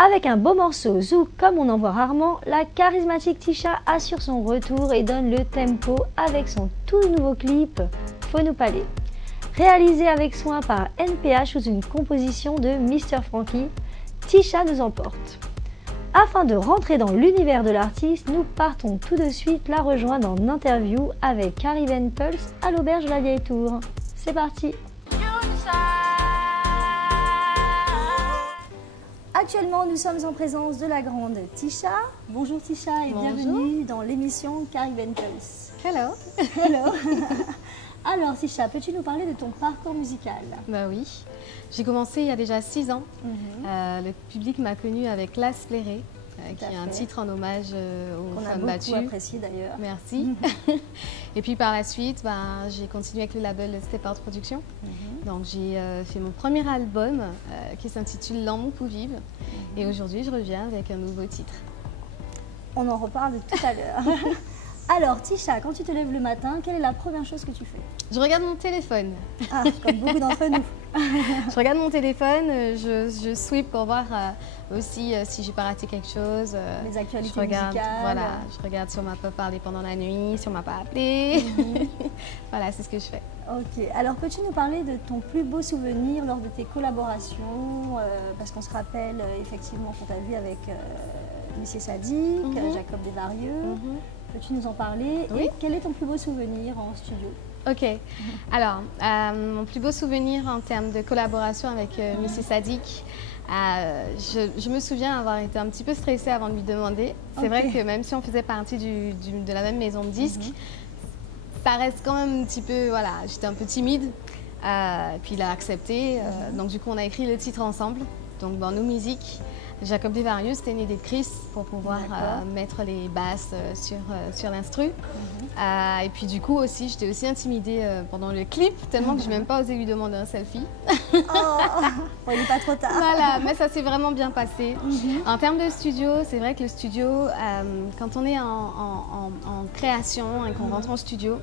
Avec un beau morceau zouk comme on en voit rarement, la charismatique Tisha assure son retour et donne le tempo avec son tout nouveau clip Faut nous parler. Réalisé avec soin par NPH sous une composition de Mr. Frankie, Tisha nous emporte. Afin de rentrer dans l'univers de l'artiste, nous partons tout de suite la rejoindre en interview avec Caribbean Pulse à l'auberge de la Vieille Tour. C'est parti! Actuellement, nous sommes en présence de la grande Tisha. Bonjour Tisha et bienvenue dans l'émission Caribbean Pulse. Hello. Hello. Alors Tisha, peux-tu nous parler de ton parcours musical? Bah oui, j'ai commencé il y a déjà 6 ans. Le public m'a connue avec Las Plairé, qui est un titre en hommage aux femmes battues. On a beaucoup apprécié d'ailleurs. Merci. Et puis par la suite, j'ai continué avec le label Step Out Production. Donc j'ai fait mon premier album qui s'intitule L'amour pour vivre. Et aujourd'hui, je reviens avec un nouveau titre. On en reparle tout à l'heure. Alors Tisha, quand tu te lèves le matin, quelle est la première chose que tu fais? Je regarde mon téléphone. Ah, comme beaucoup d'entre nous. Je regarde mon téléphone, je sweep pour voir aussi si j'ai pas raté quelque chose. Les actualités je regarde, musicales. Voilà, je regarde si on m'a pas parlé pendant la nuit, si on m'a pas appelé. Voilà, c'est ce que je fais. Ok, alors peux-tu nous parler de ton plus beau souvenir lors de tes collaborations parce qu'on se rappelle effectivement qu'on t'a vu avec Missy Sadiq, Jacob Desvarieux. Peux-tu nous en parler? Oui. Et quel est ton plus beau souvenir en studio? Ok, alors mon plus beau souvenir en termes de collaboration avec Missy Sadiq, je me souviens avoir été un petit peu stressée avant de lui demander. C'est vrai que même si on faisait partie de la même maison de disques, ça reste quand même un petit peu, voilà, j'étais un peu timide. Puis il a accepté, donc du coup on a écrit le titre ensemble, donc dans nos musiques. Jacob Desvarieux, c'était une idée de Chris pour pouvoir mettre les basses sur l'instru. Et puis du coup aussi, j'étais aussi intimidée pendant le clip, tellement que je n'ai même pas osé lui demander un selfie. Oh, bon, il n'est pas trop tard. Voilà, mais ça s'est vraiment bien passé. En termes de studio, c'est vrai que le studio, quand on est en création et qu'on rentre en studio,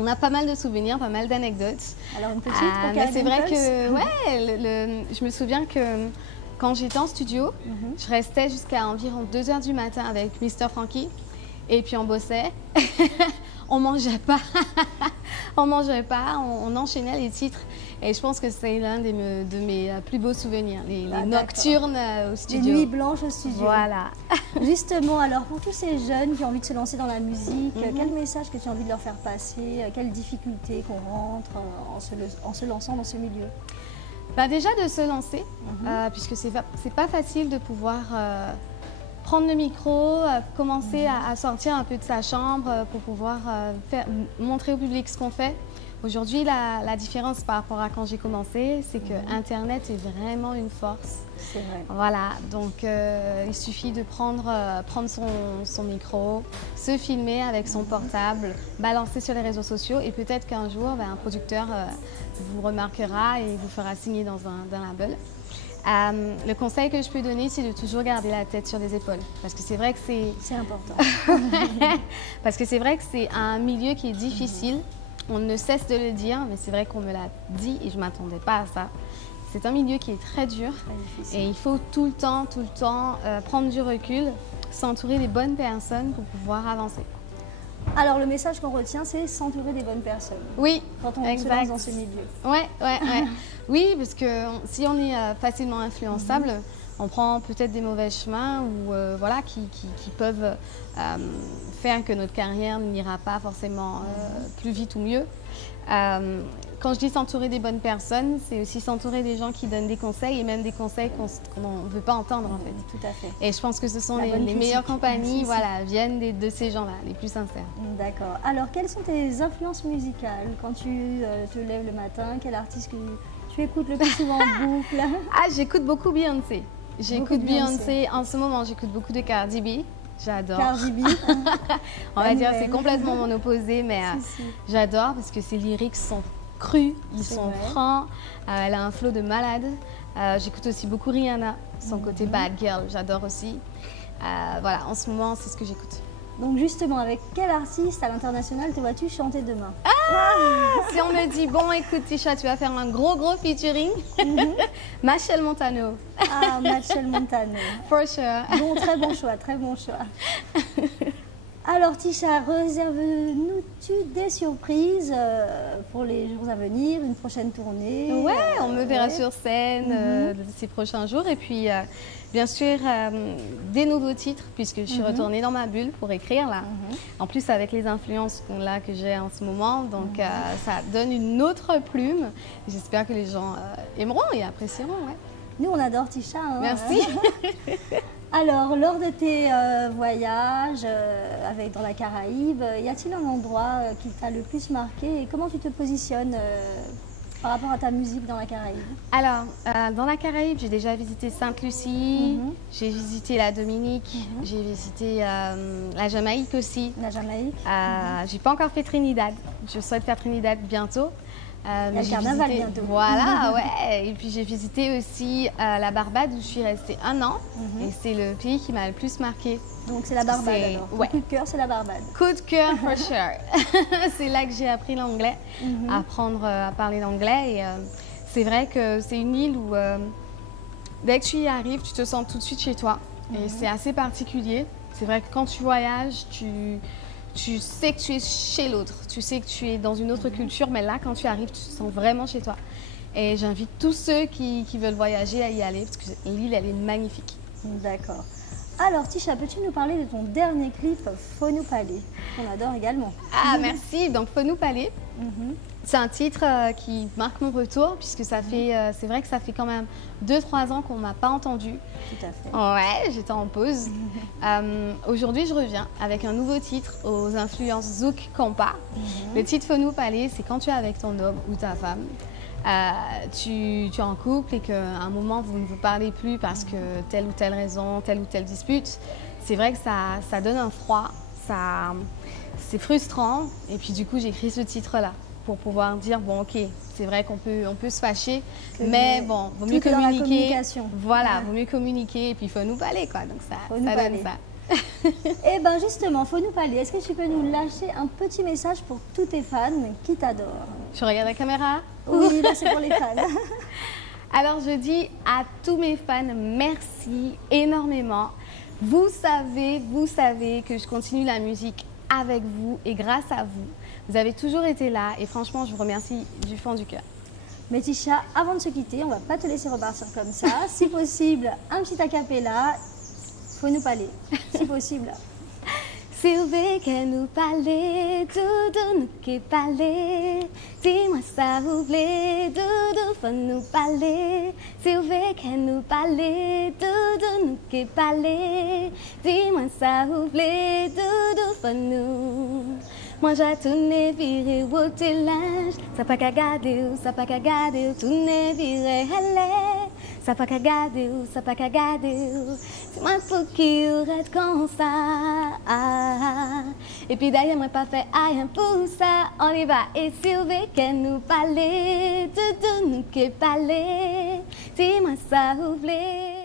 on a pas mal de souvenirs, pas mal d'anecdotes. Alors une petite pour mais c'est vrai que, ouais, je me souviens que quand j'étais en studio, je restais jusqu'à environ 2 h du matin avec Mr. Frankie. Et puis on bossait, on mangeait pas, on enchaînait les titres. Et je pense que c'est l'un de mes plus beaux souvenirs, les nocturnes au studio. Les nuits blanches au studio. Voilà. Justement, alors pour tous ces jeunes qui ont envie de se lancer dans la musique, quel message que tu as envie de leur faire passer? Quelles difficultés qu'on rentre en se lançant dans ce milieu? Déjà de se lancer, puisque c'est pas facile de pouvoir prendre le micro, commencer à sortir un peu de sa chambre pour pouvoir montrer au public ce qu'on fait. Aujourd'hui, la différence par rapport à quand j'ai commencé, c'est que Internet est vraiment une force. C'est vrai. Voilà, donc il suffit de prendre son micro, se filmer avec son portable, balancer sur les réseaux sociaux et peut-être qu'un jour, un producteur vous remarquera et vous fera signer dans un label. Le conseil que je peux donner, c'est de toujours garder la tête sur les épaules. Parce que c'est vrai que c'est important. Parce que c'est vrai que c'est un milieu qui est difficile. On ne cesse de le dire, mais c'est vrai qu'on me l'a dit et je ne m'attendais pas à ça. C'est un milieu qui est très dur et il faut tout le temps prendre du recul, s'entourer des bonnes personnes pour pouvoir avancer. Alors le message qu'on retient, c'est s'entourer des bonnes personnes. Oui, quand on se lance dans ce milieu. Ouais. Oui, parce que si on est facilement influençable, on prend peut-être des mauvais chemins ou voilà, qui peuvent faire que notre carrière n'ira pas forcément plus vite ou mieux. Quand je dis s'entourer des bonnes personnes, c'est aussi s'entourer des gens qui donnent des conseils et même des conseils qu'on ne veut pas entendre en fait. Tout à fait. Et je pense que ce sont les meilleures compagnies, voilà, viennent de ces gens-là, les plus sincères. D'accord. Alors, quelles sont tes influences musicales quand tu te lèves le matin? Quel artiste que tu écoutes le plus souvent en boucle? J'écoute beaucoup Beyoncé. J'écoute Beyoncé. En ce moment, j'écoute beaucoup de Cardi B. J'adore. Cardi B. On va dire c'est complètement mon opposé, mais j'adore parce que ses lyrics sont crus, ils sont francs. Elle a un flow de malade. J'écoute aussi beaucoup Rihanna, son côté bad girl, j'adore aussi. Voilà, en ce moment, c'est ce que j'écoute. Donc justement, avec quel artiste à l'international te vois-tu chanter demain? Si on me dit, bon écoute Tisha, tu vas faire un gros featuring, Machel Montano. Ah, Machel Montano. For sure. Bon, très bon choix, très bon choix. Alors Tisha, réserve-nous-tu des surprises pour les jours à venir, une prochaine tournée? Ouais, on me verra sur scène ces prochains jours. Et puis, bien sûr, des nouveaux titres, puisque je suis retournée dans ma bulle pour écrire là. En plus, avec les influences que j'ai en ce moment, donc ça donne une autre plume. J'espère que les gens aimeront et apprécieront. Ouais. Nous, on adore Tisha. Hein, merci. Alors, lors de tes voyages dans la Caraïbe, y a-t-il un endroit qui t'a le plus marqué et comment tu te positionnes par rapport à ta musique dans la Caraïbe? Alors, dans la Caraïbe, j'ai déjà visité Sainte-Lucie, j'ai visité la Dominique, j'ai visité la Jamaïque aussi. La Jamaïque. J'ai pas encore fait Trinidad, je souhaite faire Trinidad bientôt. Le carnaval bientôt. Voilà, ouais. Et puis j'ai visité aussi la Barbade où je suis restée 1 an. Et c'est le pays qui m'a le plus marqué. Donc c'est la Barbade alors. Ouais. Coup de cœur, c'est la Barbade. Coup de cœur, for sure. C'est là que j'ai appris l'anglais, apprendre à parler l'anglais. Et c'est vrai que c'est une île où dès que tu y arrives, tu te sens tout de suite chez toi. Et c'est assez particulier. C'est vrai que quand tu voyages, tu sais que tu es chez l'autre, tu sais que tu es dans une autre culture, mais là, quand tu arrives, tu te sens vraiment chez toi. Et j'invite tous ceux qui veulent voyager à y aller, parce que l'île, elle est magnifique. D'accord. Alors, Tisha, peux-tu nous parler de ton dernier clip, Faut nous parler, qu'on adore également? Ah, merci. Donc, Faut nous parler. C'est un titre qui marque mon retour, puisque ça fait, c'est vrai que ça fait quand même 2-3 ans qu'on ne m'a pas entendu. Tout à fait. Ouais, j'étais en pause. Aujourd'hui, je reviens avec un nouveau titre aux influences Zouk Compa. Le titre Faut nous parler, c'est quand tu es avec ton homme ou ta femme. Tu es en couple et qu'à un moment, vous ne vous parlez plus parce que telle ou telle raison, telle ou telle dispute. C'est vrai que ça donne un froid, c'est frustrant. Et puis du coup, j'ai écrit ce titre-là pour pouvoir dire, bon ok, c'est vrai qu'on peut se fâcher, mais bon, vaut mieux communiquer. Voilà, vaut mieux communiquer et puis il faut nous parler, quoi. Donc ça donne ça. Et bien justement, Faut nous parler. Est-ce que tu peux nous lâcher un petit message pour tous tes fans qui t'adorent? Je regarde la caméra? Oui, là c'est pour les fans. Alors je dis à tous mes fans, merci énormément. Vous savez que je continue la musique avec vous et grâce à vous. Vous avez toujours été là et franchement, je vous remercie du fond du cœur. Mais Tisha, avant de se quitter, on ne va pas te laisser repartir comme ça. Si possible, un petit acapella. Faut nous parler, si possible. Si vous voulez qu'elle nous parle, doudou nous qui parle. Dis-moi ça vous plaît, doudou, faut nous parler. Si vous voulez qu'elle nous parle, doudou nous qui parle. Dis-moi ça vous plaît, doudou, faut nous. Moi j'ai tourné, viré, ôté linge. Ça pas qu'à garder, ça pas qu'à garder. Tourné, viré, elle. Ça pas qu'à garder, ça pas qu'à garder. C'est moi pour qui reste comme ça. Et puis d'ailleurs, moi pas fait rien pour ça. On y va et si vous voulez qu'elle nous parle, tout nous qui parle. Dis-moi ça vous plaît.